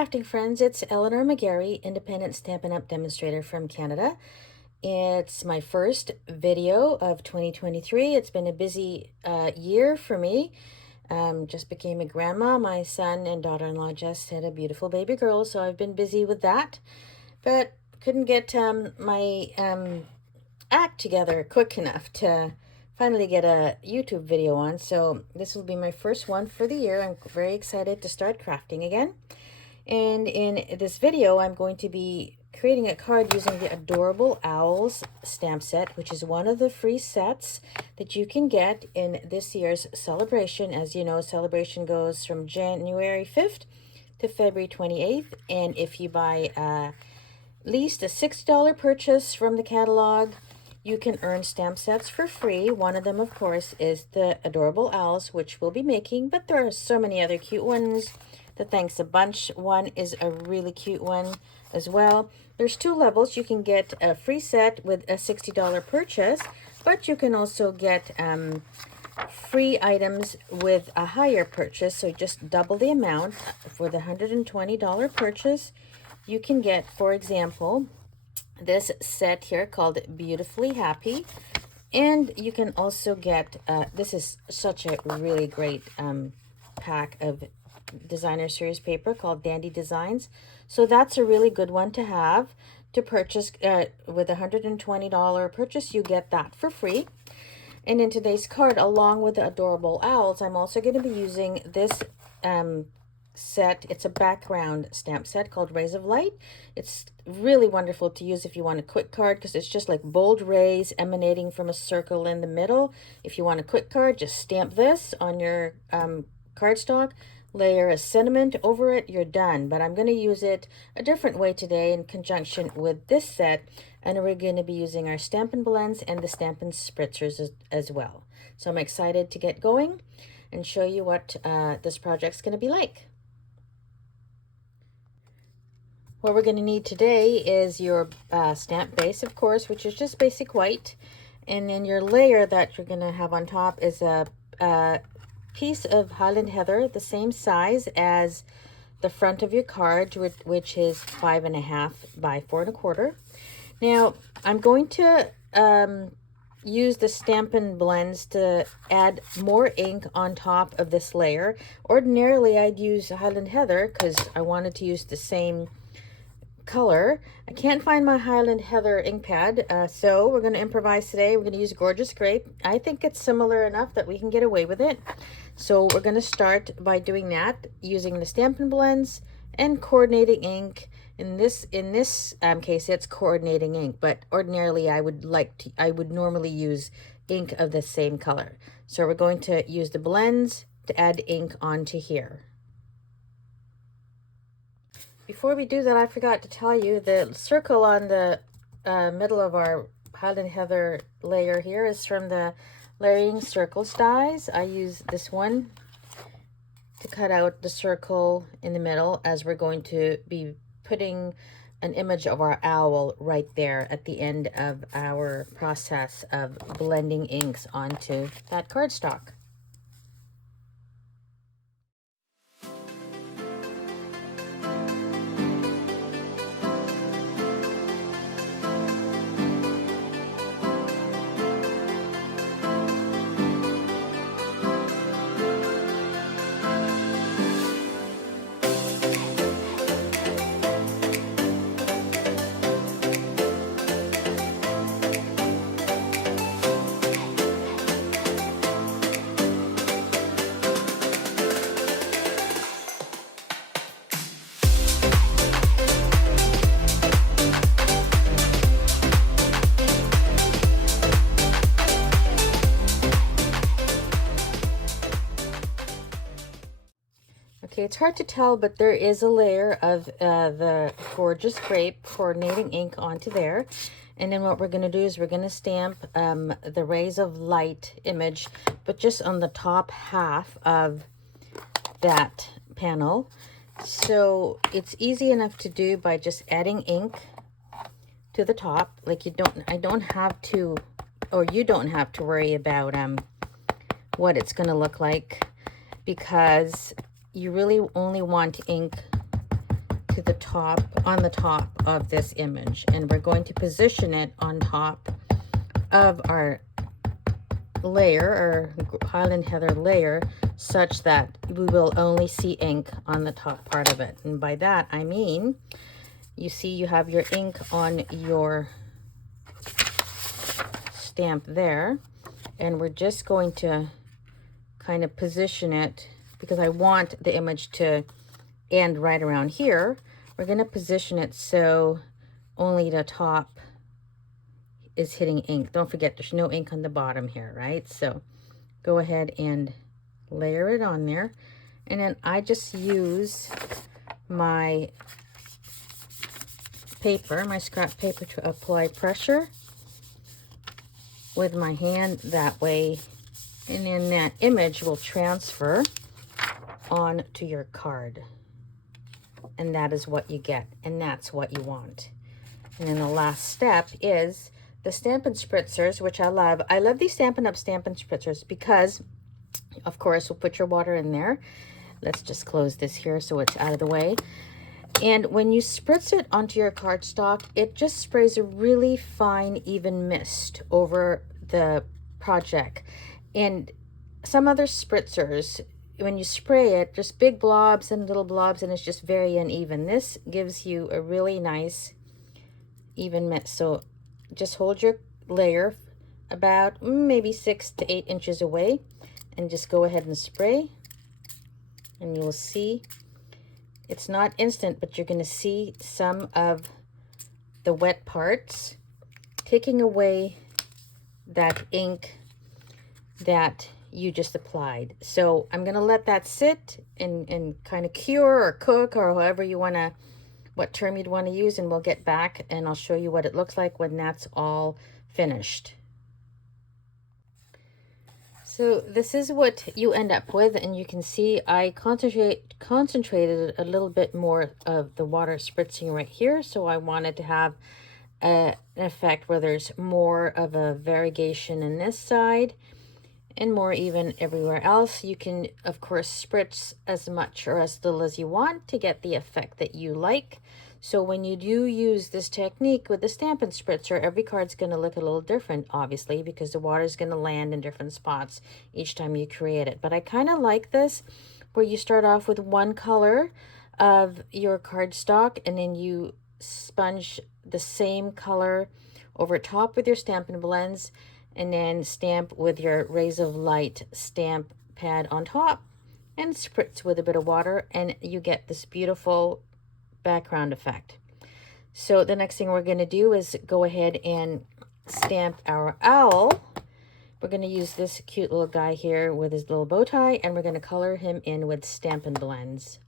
crafting friends, it's Eleanor McGarry, independent Stampin' Up! Demonstrator from Canada. It's my first video of 2023. It's been a busy year for me. Just became a grandma. My son and daughter-in-law just had a beautiful baby girl, so I've been busy with that. But couldn't get my act together quick enough to finally get a YouTube video on. So this will be my first one for the year. I'm very excited to start crafting again. And in this video, I'm going to be creating a card using the Adorable Owls stamp set, which is one of the free sets that you can get in this year's celebration. As you know, celebration goes from January 5th to February 28th. And if you buy at least a $60 purchase from the catalog, you can earn stamp sets for free. One of them, of course, is the Adorable Owls, which we'll be making, but there are so many other cute ones. The Thanks a Bunch one is a really cute one as well. There's two levels. You can get a free set with a $60 purchase, but you can also get free items with a higher purchase. So just double the amount. For the $120 purchase, you can get, for example, this set here called Beautifully Happy. And you can also get, this is such a really great pack of designer series paper called Dandy Designs. So that's a really good one to have to purchase. With a $120 purchase, you get that for free. And in today's card, along with the Adorable Owls, I'm also going to be using this set. It's a background stamp set called Rays of Light. It's really wonderful to use if you want a quick card, because it's just like bold rays emanating from a circle in the middle. If you want a quick card, just stamp this on your cardstock, layer a sentiment over it, you're done. But I'm going to use it a different way today in conjunction with this set, and we're going to be using our Stampin Blends and the Stampin Spritzers as well. So I'm excited to get going and show you what this project's going to be like. What we're going to need today is your stamp base, of course, which is just basic white. And then your layer that you're going to have on top is a piece of Highland Heather, the same size as the front of your card, which is 5.5 by 4.25. Now, I'm going to use the Stampin Blends to add more ink on top of this layer. Ordinarily, I'd use Highland Heather because I wanted to use the same color. I can't find my Highland Heather ink pad, so we're going to improvise today. We're going to use Gorgeous Grape. I think it's similar enough that we can get away with it. So we're going to start by doing that using the Stampin Blends and coordinating ink. In this case, it's coordinating ink, but ordinarily I would normally use ink of the same color. So we're going to use the blends to add ink onto here. Before we do that, I forgot to tell you the circle on the middle of our Highland Heather layer here is from the Layering Circles dies. I use this one to cut out the circle in the middle, as we're going to be putting an image of our owl right there at the end of our process of blending inks onto that cardstock. Okay, it's hard to tell, but there is a layer of the Gorgeous Grape coordinating ink onto there. And then what we're going to do is we're going to stamp the Rays of Light image, but just on the top half of that panel. So it's easy enough to do by just adding ink to the top. Like you don't have to worry about what it's going to look like, because you really only want ink to the top, on the top of this image, and we're going to position it on top of our layer, or Highland Heather layer, such that we will only see ink on the top part of it. And by that I mean, you see you have your ink on your stamp there, and we're just going to kind of position it, because I want the image to end right around here. We're going to position it so only the top is hitting ink. Don't forget, there's no ink on the bottom here, right? So go ahead and layer it on there, and then I just use my paper, my scrap paper, to apply pressure with my hand that way, and then that image will transfer onto your card, and that is what you get, and that's what you want. And then the last step is the Stampin Spritzers, which I love. I love these Stampin' Up! Stampin' Spritzers because, of course, we'll put your water in there. Let's just close this here so it's out of the way. And when you spritz it onto your cardstock, it just sprays a really fine, even mist over the project. And some other spritzers, when you spray it, just big blobs and little blobs, and it's just very uneven. This gives you a really nice, even mist. So just hold your layer about maybe 6 to 8 inches away, and just go ahead and spray, and you will see it's not instant, but you're going to see some of the wet parts taking away that ink that you just applied. So I'm going to let that sit and kind of cure or cook, or however you want to, what term you'd want to use, and we'll get back and I'll show you what it looks like when that's all finished. So this is what you end up with, and you can see I concentrated a little bit more of the water spritzing right here, so I wanted to have an effect where there's more of a variegation in this side and more even everywhere else. You can, of course, spritz as much or as little as you want to get the effect that you like. So when you do use this technique with the Stampin' Spritzer, every card's going to look a little different, obviously, because the water is going to land in different spots each time you create it. But I kind of like this, where you start off with one color of your cardstock, and then you sponge the same color over top with your Stampin' Blends, and then stamp with your Rays of Light stamp pad on top, and spritz with a bit of water, and you get this beautiful background effect. So the next thing we're going to do is go ahead and stamp our owl. We're going to use this cute little guy here with his little bow tie, and we're going to color him in with Stampin' Blends.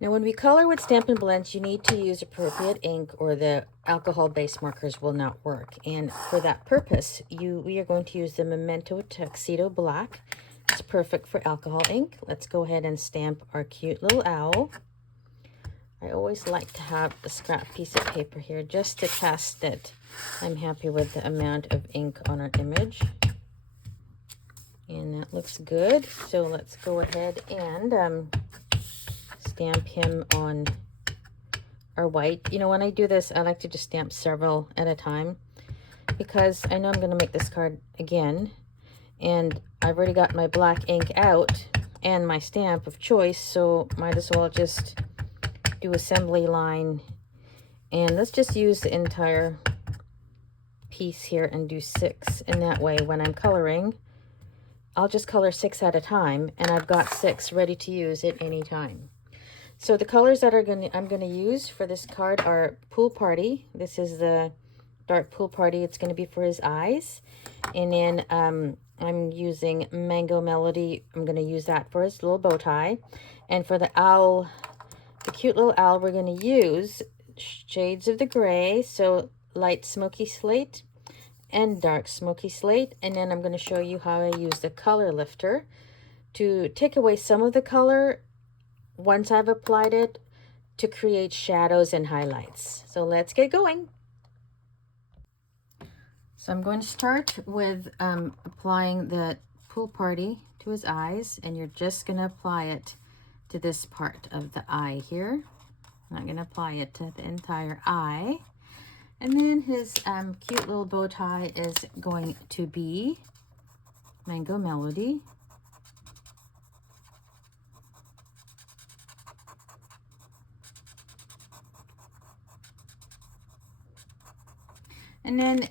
Now when we color with Stampin' Blends, you need to use appropriate ink, or the alcohol-based markers will not work. And for that purpose, we are going to use the Memento Tuxedo Black. It's perfect for alcohol ink. Let's go ahead and stamp our cute little owl. I always like to have a scrap piece of paper here just to test that I'm happy with the amount of ink on our image. And that looks good. So let's go ahead and stamp him on our white. You know, when I do this, I like to just stamp several at a time, because I know I'm going to make this card again, and I've already got my black ink out and my stamp of choice, so might as well just do assembly line. And let's just use the entire piece here and do 6, and that way when I'm coloring, I'll just color 6 at a time, and I've got 6 ready to use at any time. So the colors that I'm going to use for this card are Pool Party. This is the dark Pool Party. It's going to be for his eyes. And then I'm using Mango Melody. I'm going to use that for his little bow tie. And for the owl, the cute little owl, we're going to use shades of the gray. So light smoky slate and dark smoky slate. And then I'm going to show you how I use the color lifter to take away some of the color once I've applied it, to create shadows and highlights. So let's get going. So I'm going to start with applying the Pool Party to his eyes, and you're just going to apply it to this part of the eye here. I'm not going to apply it to the entire eye. And then his cute little bow tie is going to be Mango Melody. And then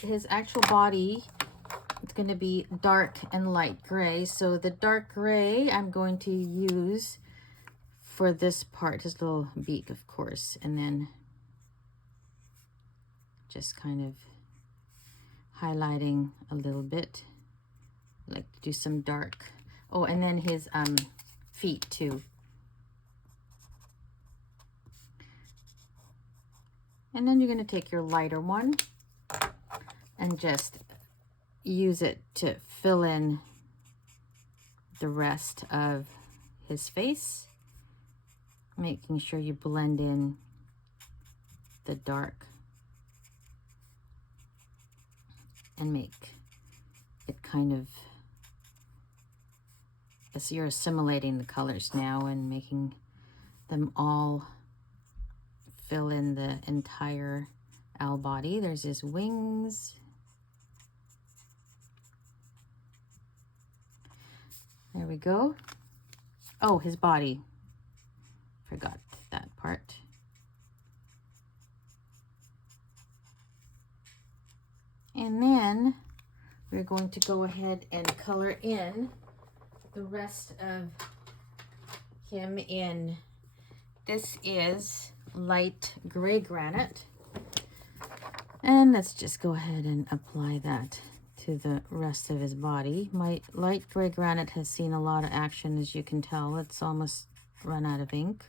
his actual body, it's going to be dark and light gray. So the dark gray I'm going to use for this part, his little beak, of course. And then just kind of highlighting a little bit. I like to do some dark. Oh, and then his feet too. And then you're going to take your lighter one and just use it to fill in the rest of his face, making sure you blend in the dark and make it kind of, as you're assimilating the colors now and making them all fill in the entire owl body. There's his wings. There we go. Oh, his body. Forgot that part. And then we're going to go ahead and color in the rest of him in. This is light gray granite. And let's just go ahead and apply that to the rest of his body. My light gray granite has seen a lot of action, as you can tell. It's almost run out of ink.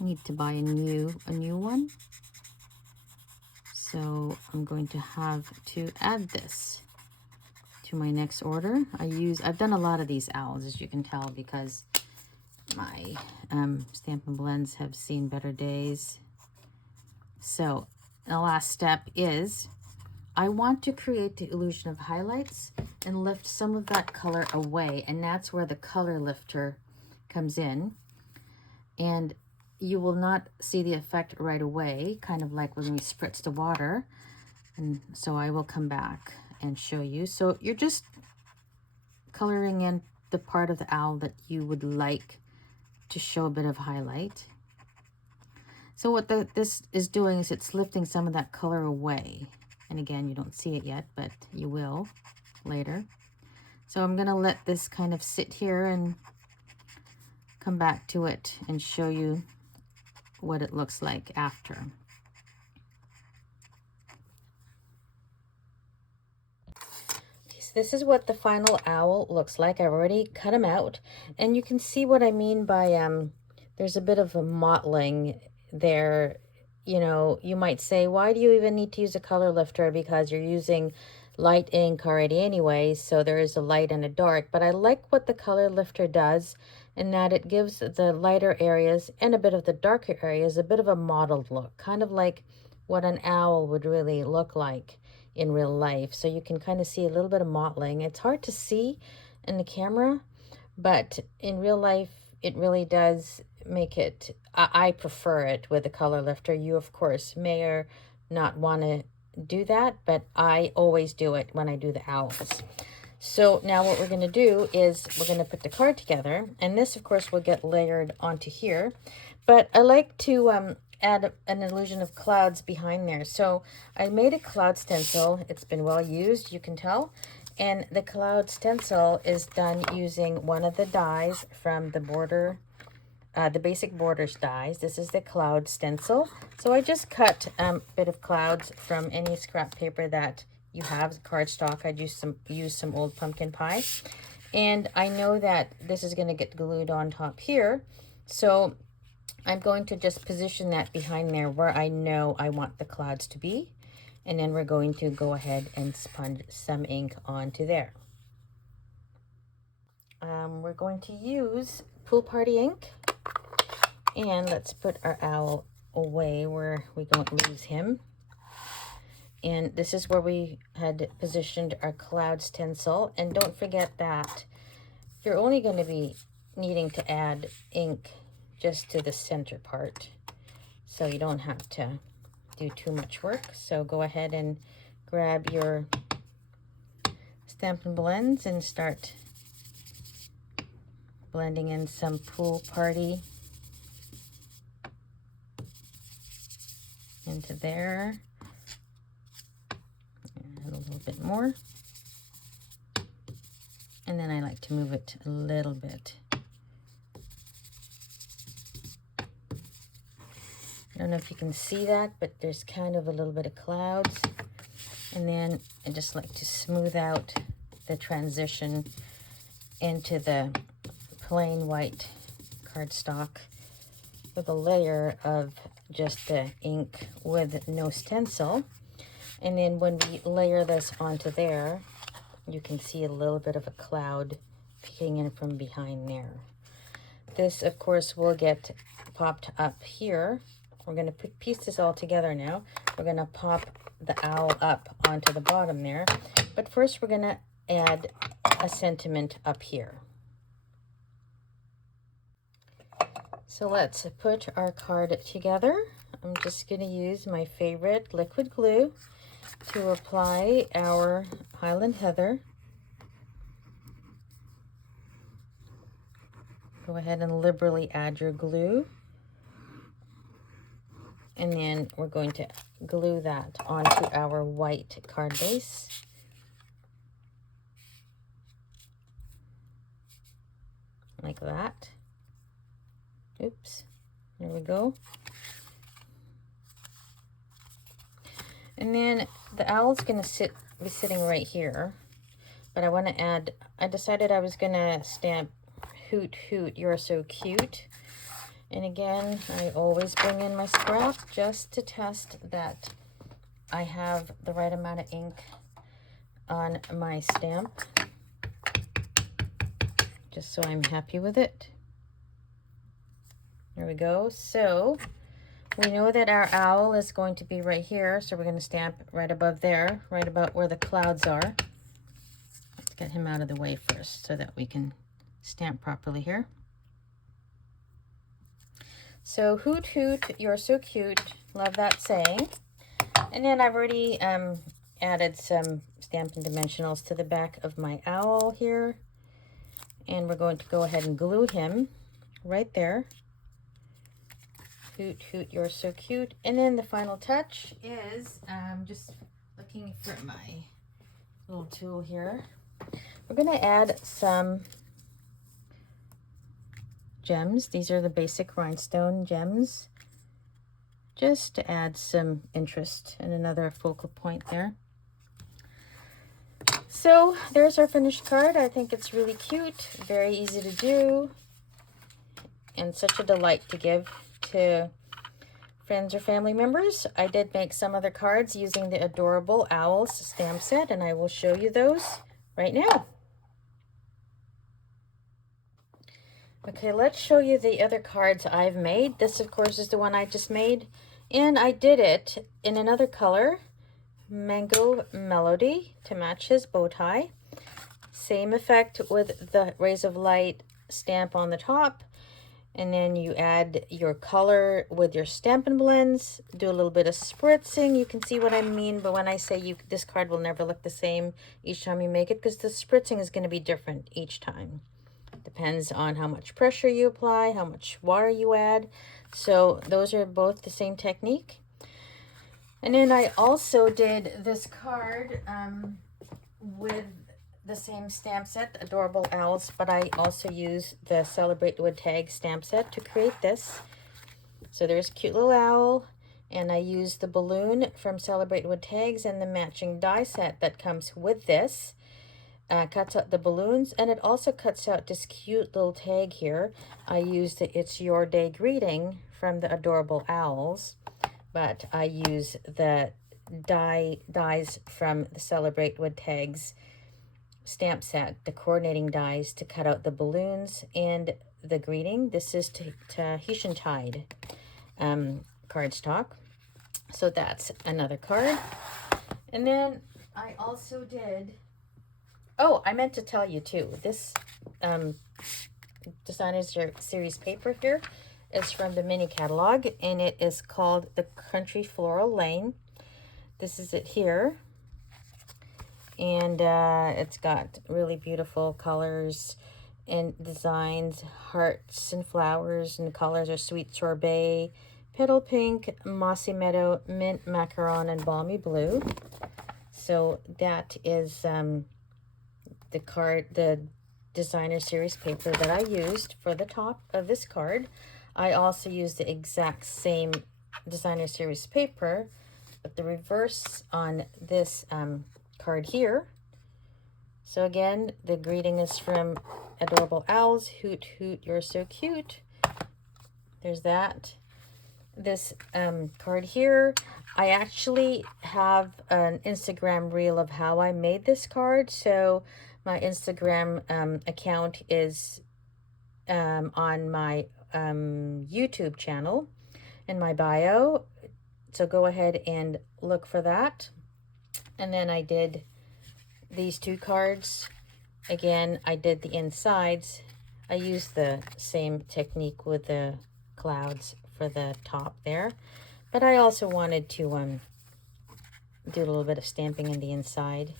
I need to buy a new one. So I'm going to have to add this to my next order. I've done a lot of these owls, as you can tell, because my Stampin Blends have seen better days. So the last step is I want to create the illusion of highlights and lift some of that color away, and that's where the color lifter comes in. And you will not see the effect right away, kind of like when we spritz the water. And so I will come back and show you. So you're just coloring in the part of the owl that you would like to show a bit of highlight. So what this is doing is it's lifting some of that color away. And again, you don't see it yet, but you will later. So I'm going to let this kind of sit here and come back to it and show you what it looks like after. Okay, so this is what the final owl looks like. I've already cut him out, and you can see what I mean by there's a bit of a mottling there. You know, you might say, why do you even need to use a color lifter? Because you're using light ink already anyway, so there is a light and a dark. But I like what the color lifter does, in that it gives the lighter areas and a bit of the darker areas a bit of a mottled look, kind of like what an owl would really look like in real life. So you can kind of see a little bit of mottling. It's hard to see in the camera, but in real life it really does make it, I prefer it with a color lifter. You of course may or not want to do that, but I always do it when I do the owls. So now what we're going to do is we're going to put the card together, and this of course will get layered onto here, but I like to add an illusion of clouds behind there. So I made a cloud stencil. It's been well used, you can tell, and the cloud stencil is done using one of the dies from the border, the basic borders dies. This is the cloud stencil. So I just cut a bit of clouds from any scrap paper that you have, cardstock. I'd use some old pumpkin pie, and I know that this is going to get glued on top here, so I'm going to just position that behind there where I know I want the clouds to be, and then we're going to go ahead and sponge some ink onto there. We're going to use Pool Party ink, and let's put our owl away where we don't lose him. And this is where we had positioned our cloud stencil. And don't forget that you're only going to be needing to add ink just to the center part, so you don't have to do too much work. So go ahead and grab your Stampin' Blends and start blending in some Pool Party into there, and a little bit more. And then I like to move it a little bit. I don't know if you can see that, but there's kind of a little bit of clouds. And then I just like to smooth out the transition into the plain white cardstock with a layer of just the ink with no stencil. And then when we layer this onto there, you can see a little bit of a cloud peeking in from behind there. This, of course, will get popped up here. We're going to piece this all together now. We're going to pop the owl up onto the bottom there. But first, we're going to add a sentiment up here. So let's put our card together. I'm just going to use my favorite liquid glue to apply our Highland Heather. Go ahead and liberally add your glue. And then we're going to glue that onto our white card base. Like that. Oops. There we go. And then the owl's going to be sitting right here. But I want to add, I decided I was going to stamp Hoot Hoot, You're So Cute. And again, I always bring in my scrap just to test that I have the right amount of ink on my stamp, just so I'm happy with it. There we go. So we know that our owl is going to be right here, so we're going to stamp right above there, right about where the clouds are. Let's get him out of the way first so that we can stamp properly here. So Hoot Hoot, You're So Cute. Love that saying. And then I've already added some Stampin' Dimensionals to the back of my owl here. And we're going to go ahead and glue him right there. Hoot Hoot, You're So Cute. And then the final touch is just looking for my little tool here. We're going to add some gems. These are the basic rhinestone gems, just to add some interest and another focal point there. So there's our finished card. I think it's really cute, very easy to do, and such a delight to give to friends or family members. I did make some other cards using the Adorable Owls stamp set, and I will show you those right now. Okay, let's show you the other cards I've made. This, of course, is the one I just made, and I did it in another color, Mango Melody, to match his bow tie. Same effect with the Rays of Light stamp on the top, and then you add your color with your Stampin' Blends, do a little bit of spritzing. You can see what I mean, but when I say this card will never look the same each time you make it, because the spritzing is going to be different each time. Depends on how much pressure you apply, how much water you add. So those are both the same technique. And then I also did this card with the same stamp set, Adorable Owls, but I also used the Celebrate with Tag stamp set to create this. So there's a cute little owl, and I used the balloon from Celebrate with Tags and the matching die set that comes with this. Cuts out the balloons, and it also cuts out this cute little tag here. I used the It's Your Day greeting from the Adorable Owls, but I use the dies from the Celebrate with Tags stamp set, the coordinating dies to cut out the balloons and the greeting. This is Tahitian Tide cardstock. So that's another card. And then I also did, oh, I meant to tell you too, this designer series paper here. It's from the mini catalog, and it is called the Country Floral Lane. This is it here, and it's got really beautiful colors and designs, hearts and flowers, and the colors are Sweet Sorbet, Petal Pink, Mossy Meadow, Mint Macaron, and Balmy Blue. So that is the designer series paper that I used for the top of this card. I also used the exact same designer series paper, but the reverse on this card here. So again, the greeting is from Adorable Owls. Hoot, hoot, you're so cute. There's that. This card here, I actually have an Instagram reel of how I made this card. So my Instagram account is on my YouTube channel in my bio. So go ahead and look for that. And then I did these two cards. Again, I did the insides. I used the same technique with the clouds for the top there, but I also wanted to do a little bit of stamping in the inside.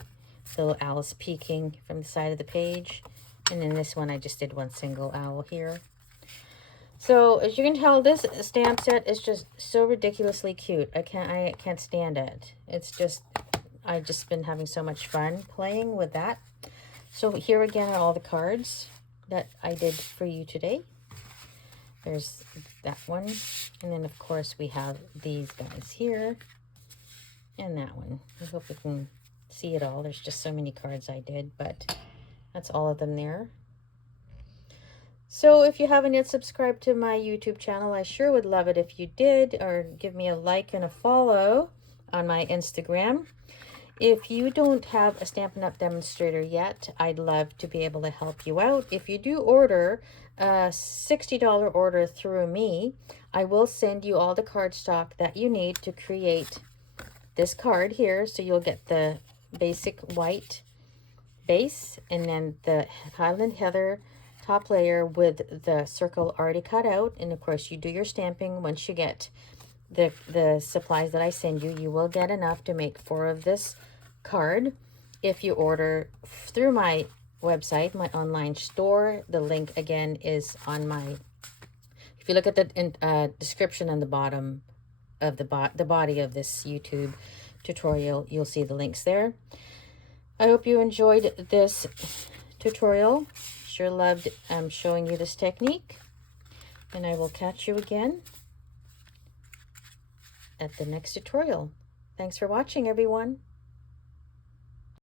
The little owls peeking from the side of the page, and in this one I just did one single owl here. So as you can tell, this stamp set is just so ridiculously cute. I can't stand it. It's just, I've just been having so much fun playing with that. So here again are all the cards that I did for you today. There's that one, and then of course we have these guys here, and that one. I hope you can see it all. There's just so many cards I did, but that's all of them there. So if you haven't yet subscribed to my YouTube channel, I sure would love it if you did, or give me a like and a follow on my Instagram. If you don't have a Stampin' Up! Demonstrator yet, I'd love to be able to help you out. If you do order a $60 order through me, I will send you all the cardstock that you need to create this card here. So you'll get the basic white base, and then the Highland Heather top layer with the circle already cut out. And of course, you do your stamping. Once you get the supplies that I send you, you will get enough to make 4 of this card. If you order through my website, my online store, the link again is on my, if you look at the description on the bottom of the body of this YouTube tutorial, you'll see the links there. I hope you enjoyed this tutorial. Sure loved showing you this technique, and I will catch you again at the next tutorial. Thanks for watching, everyone.